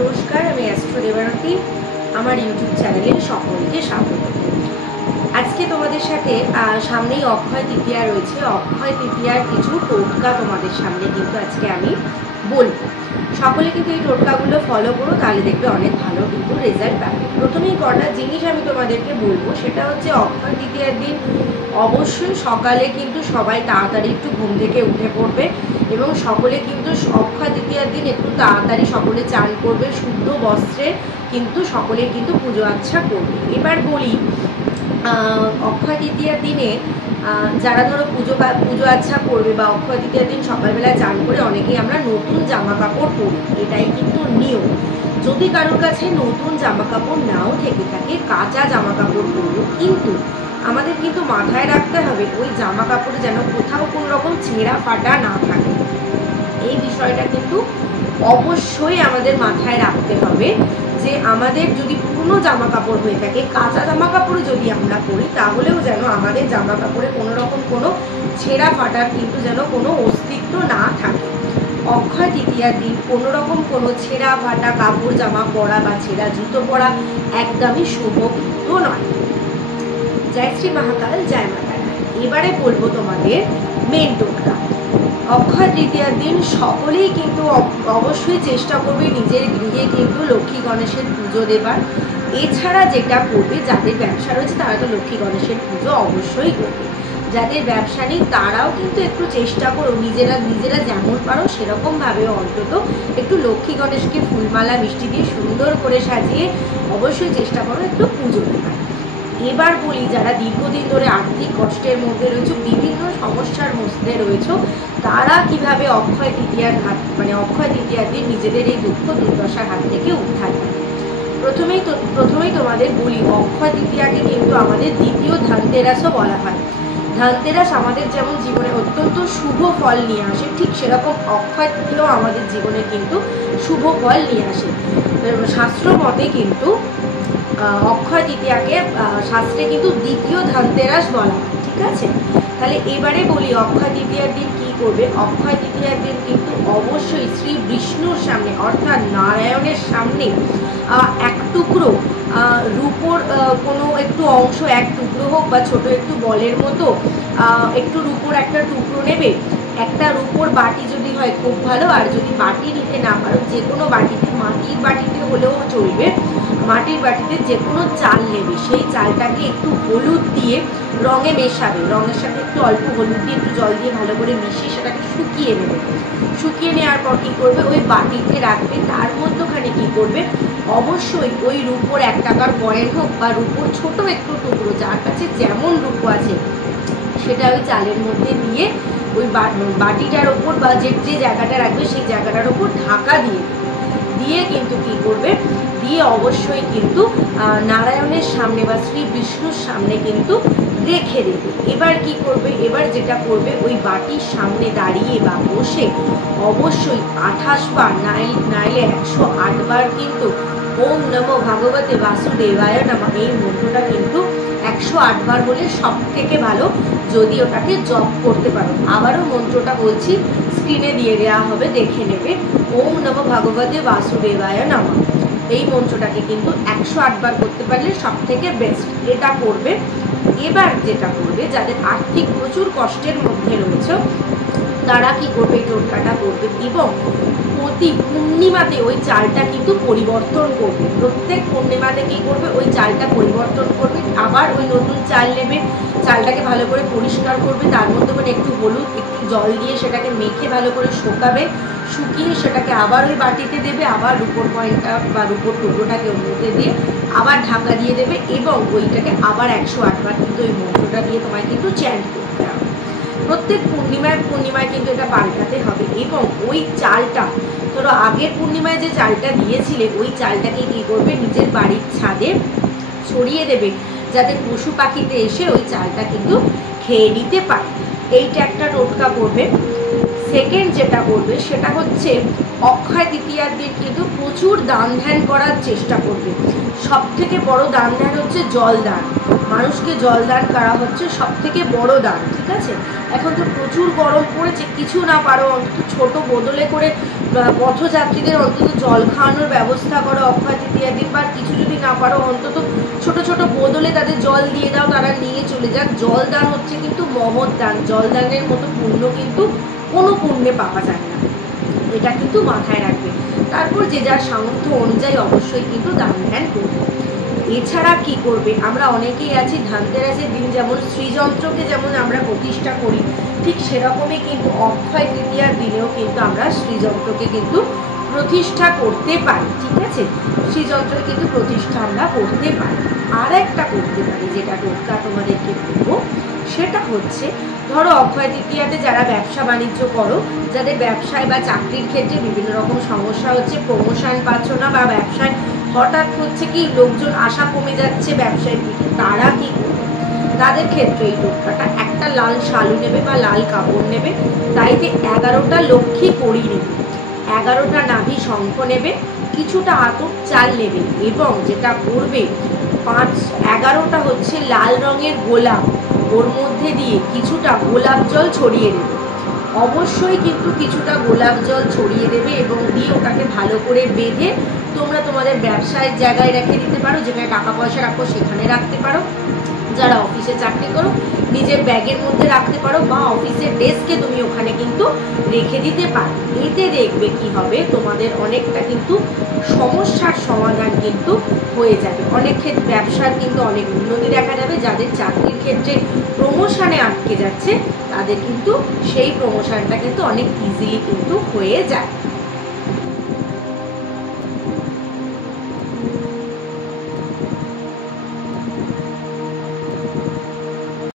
নমস্কার, আমি অ্যাস্ট্রো দেবারতী। আমার ইউটিউব চ্যানেলে সকলকে স্বাগত। আজকে তোমাদের সাথে সামনেই অক্ষয় তৃতীয়া রয়েছে। অক্ষয় তৃতীয়ার কিছু টোটকা তোমাদের সামনে কিন্তু আজকে আমি বলবো। সকলে কিন্তু এই টোটকাগুলো ফলো করো, তাহলে দেখবে অনেক ভালো কিন্তু রেজাল্ট পাবে। প্রথমেই কটা জিনিস আমি তোমাদেরকে বলবো, সেটা হচ্ছে অক্ষয় তৃতীয়ার দিন অবশ্যই সকালে কিন্তু সবাই তাড়াতাড়ি একটু ঘুম থেকে উঠে পড়বে এবং সকলে কিন্তু অক্ষয় তৃতীয়ার দিন একটু তাড়াতাড়ি সকলে চান করবে, শুদ্ধ বস্ত্রে কিন্তু সকলে কিন্তু পুজো আচ্ছা করবে। এবার বলি, অক্ষয় তৃতীয়ার দিনে যারা ধরো পুজো আচ্ছা করবে বা অক্ষয় তৃতীয়ার দিন সকালবেলা চান করে অনেকেই আমরা নতুন জামা কাপড় পরি, এটাই কিন্তু নিয়ম। যদি কারোর কাছে নতুন জামা কাপড় নাও থেকে থাকে, কাঁচা জামা কাপড় পরবো, কিন্তু আমাদের কিন্তু মাথায় রাখতে হবে ওই জামা কাপড়ে যেন কোথাও কোনো রকম ছেঁড়া ফাটা না থাকে। এই বিষয়টা কিন্তু অবশ্যই আমাদের মাথায় রাখতে হবে যে আমাদের যদি পুরনো জামা কাপড় হয়ে থাকে, কাঁচা জামা কাপড় যদি আমরা পরি, তাহলেও যেন আমাদের জামা কাপড়ে কোনো রকম কোনো ছেঁড়া ফাটার কিন্তু যেন কোনো অস্তিত্ব না থাকে। অক্ষয় তৃতীয়ার দিন কোনো রকম কোনো ছেঁড়া ফাটা কাপড় জামা পরা বা ছেঁড়া জুতো পরা একদমই শুভ কিন্তু নয়। জয় শ্রী মহাকাল, জয় মাতা রানী। এবারে বলবো তোমাদের মেন টোটকা। অক্ষয় তৃতীয়ার দিন সকলেই কিন্তু অবশ্যই চেষ্টা করবে নিজের গৃহে কিন্তু লক্ষ্মী গণেশের পুজো দেবার। এছাড়া যেটা করবে, যাদের ব্যবসা রয়েছে তারা তো লক্ষ্মী গণেশের পুজো অবশ্যই করবে। যাদের ব্যবসা নেই তারাও কিন্তু একটু চেষ্টা করো, নিজেরা যেমন পারো সেরকমভাবে অন্তত একটু লক্ষ্মী গণেশকে ফুলমালা মিষ্টি দিয়ে সুন্দর করে সাজিয়ে অবশ্যই চেষ্টা করো একটু পুজো দেবার। এবার বলি, যারা দীর্ঘদিন ধরে আর্থিক কষ্টের মধ্যে রয়েছে, বিভিন্ন সমস্যার মধ্যে রয়েছে, তারা কিভাবে অক্ষয় তৃতীয়ার দিন নিজেদের এই দুঃখ দুর্দশার হাত থেকে উদ্ধার পাবে। প্রথমেই তোমাদের বলি, অক্ষয় তৃতীয়াকে কিন্তু আমাদের দ্বিতীয় ধানতেরাসও বলা হয়। ধানতেরাস আমাদের যেমন জীবনে অত্যন্ত শুভ ফল নিয়ে আসে, ঠিক সেরকম অক্ষয় তৃতীয়াও আমাদের জীবনে কিন্তু শুভ ফল নিয়ে আসে। শাস্ত্র মতে কিন্তু অক্ষয় তৃতীয়াকে শাস্ত্রে কিন্তু দ্বিতীয় ধানতেরাস বলা হয়, ঠিক আছে? তাহলে এবারে বলি, অক্ষয় তৃতীয়ার দিন কি করবে। অক্ষয় তৃতীয়ার দিন কিন্তু অবশ্যই শ্রী বিষ্ণুর সামনে অর্থাৎ নারায়ণের সামনে এক টুকরো রূপোর কোনো একটু অংশ, এক টুকরো হোক বা ছোট একটু বলের মতো একটু রূপোর একটা টুকরো নেবে। একটা রূপোর বাটি যদি হয় খুব ভালো, আর যদি বাটি নিতে না পারো যে কোনো বাটিতে, মাটির বাটিতে হলেও চলবে, মাটির বাটিতে যে কোনো চাল নেবে, সেই চালটাকে একটু হলুদ দিয়ে রঙে মেশাবে, রঙের সাথে একটু অল্প হলুদ দিয়ে একটু জল দিয়ে ভালো করে মিশিয়ে সেটাকে শুকিয়ে নেবে। শুকিয়ে নেওয়ার পর কী করবে, ওই বাটিতে রাখবে। তার মধ্যখানে কী করবে, অবশ্যই ওই রূপোর 1 টাকার কয়েন হোক বা রূপোর ছোট একটু টুকরো, যার কাছে যেমন রূপো আছে সেটা ওই চালের মধ্যে দিয়ে ওই বাটিটার ওপর বা যে জায়গাটা রাখবে সেই জায়গাটার ওপর ঢাকা দিয়ে কিন্তু কী করবে, দিয়ে অবশ্যই কিন্তু নারায়ণের সামনে বা শ্রী বিষ্ণুর সামনে কিন্তু রেখে দেবে। এবার কি করবে, এবার যেটা করবে, ওই বাটির সামনে দাঁড়িয়ে বা বসে অবশ্যই 28 বার নাইলে 108 বার কিন্তু ওম নমো ভগবতে বাসুদেবায় নমঃ এই মন্ত্রটা কিন্তু 108 বার হলে সব থেকে ভালো, যদি ওটাকে জপ করতে পারো। আবারও মন্ত্রটা বলছি, স্ক্রিনে দিয়ে দেওয়া হবে, দেখে নেবে। ওম নমো ভগবতে বাসুদেবায় নমঃ এই মন্ত্রটাকে কিন্তু 108 বার করতে পারলে সব থেকে বেস্ট, এটা করবে। এবার যেটা করবে, যাদের আর্থিক প্রচুর কষ্টের মধ্যে রয়েছে তারা কি করবে, এই টোটকাটা করবে এবং প্রতি পূর্ণিমাতে ওই চালটা কিন্তু পরিবর্তন করবে। প্রত্যেক পূর্ণিমাতে কী করবে, ওই চালটা পরিবর্তন করবে। আবার ওই নতুন চাল নেবে, চালটাকে ভালো করে পরিষ্কার করবে, তার মধ্যে মানে একটু হলুদ একটু জল দিয়ে সেটাকে মেখে ভালো করে শুকাবে। শুকিয়ে সেটাকে আবার ওই বাটিতে দেবে, আবার রূপোর কয়েনটা বা রূপোর টুকরোটাকে ওর মধ্যে দিয়ে আবার ঢাকা দিয়ে দেবে এবং ওইটাকে আবার 108 বার কিন্তু ওই মন্ত্রটা দিয়ে তোমায় কিন্তু চ্যান্ট করতে হবে। প্রত্যেক পূর্ণিমায় কিন্তু এটা পাল্টাতে হবে এবং ওই চালটা, ধরো আগের পূর্ণিমায় যে চালটা দিয়েছিলে ওই চালটাকে কী করবে, নিজের বাড়ির ছাদে ছড়িয়ে দেবে, যাতে পশু পাখিতে এসে ওই চালটা কিন্তু খেয়ে নিতে পারে। এইটা একটা টোটকা করবে। সেকেন্ড যেটা করবে সেটা হচ্ছে, অক্ষয় তৃতীয়ার দিন কিন্তু প্রচুর দান ধ্যান করার চেষ্টা করবে। সব থেকে বড় দান ধ্যান হচ্ছে জল দান। মানুষকে জল দান করা হচ্ছে সব থেকে বড় দান, ঠিক আছে? এখন তো প্রচুর গরম পড়েছে, কিছু না পারো অন্তত ছোট বোতলে করে পথযাত্রীদের অন্তত জল খাওয়ানোর ব্যবস্থা করো অক্ষয় তৃতীয়ার দিন, বা কিছু যদি না পারো অন্তত ছোট ছোট বোতলে তাদের জল দিয়ে দাও, তারা নিয়ে চলে যাক। জল দান হচ্ছে কিন্তু মহৎ দান, জল দানের মতো পুণ্য কিন্তু কোনো পুণ্যে পাওয়া যায় না, এটা কিন্তু মাথায় রাখবে। তারপর যে যার সামর্থ্য অনুযায়ী অবশ্যই কিন্তু দান ধ্যান করবে। এছাড়া কি করবে, আমরা অনেকেই আছি ধনতেরাসের দিন যেমন শ্রীযন্ত্রকে যেমন আমরা প্রতিষ্ঠা করি, ঠিক সেরকমই কিন্তু অক্ষয় তৃতীয়ার দিনেও কিন্তু আমরা শ্রীযন্ত্রকে কিন্তু প্রতিষ্ঠা করতে পারি। ঠিক আছে, শ্রীযন্ত্রের কিন্তু প্রতিষ্ঠা আমরা করতে পারি। আর একটা করতে পারি যেটা টোটকা তোমাদেরকে বলবো, সেটা হচ্ছে ধরো অক্ষয় তৃতীয়াতে যারা ব্যবসা বাণিজ্য করো, যাদের ব্যবসায় বা চাকরির ক্ষেত্রে বিভিন্ন রকম সমস্যা হচ্ছে, প্রমোশন পাচ্ছ না, বা ব্যবসায় হঠাৎ হচ্ছে কি লোকজন আশা কমে যাচ্ছে ব্যবসায়ের দিকে, তারা কি করবে, তাদের ক্ষেত্রে এই টোটকাটা, একটা লাল শালু নেবে বা লাল কাপড় নেবে, তাইতে 11টা লক্ষ্মী কড়ি নেবে, 11টা নাভি শঙ্খ নেবে, কিছুটা আতপ চাল নেবে, এবং যেটা করবে 11টা হচ্ছে লাল রঙের গোলাপ, ওর মধ্যে দিয়ে কিছুটা গোলাপ জল ছড়িয়ে দেবে। অবশ্যই কিন্তু কিছুটা গোলাপ জল ছড়িয়ে দেবে এবং দিয়ে ওটাকে ভালো করে বেঁধে তোমরা তোমাদের ব্যবসায়ের জায়গায় রেখে দিতে পারো, যেখানে টাকা পয়সা রাখো সেখানে রাখতে পারো, যারা অফিসে চাকরি করো নিজের ব্যাগের মধ্যে রাখতে পারো, বা অফিসের ডেস্কে তুমি ওখানে কিন্তু রেখে দিতে পারো। এতে দেখবে কি হবে, তোমাদের অনেকটা কিন্তু সমস্যার সমাধান কিন্তু হয়ে যাবে। অনেক ক্ষেত্রে ব্যবসার কিন্তু অনেক উন্নতি দেখা যাবে। যাদের চাকরির ক্ষেত্রে প্রমোশনে আটকে যাচ্ছে তাদের কিন্তু সেই প্রমোশনটা কিন্তু অনেক ইজিলি কিন্তু হয়ে যায়।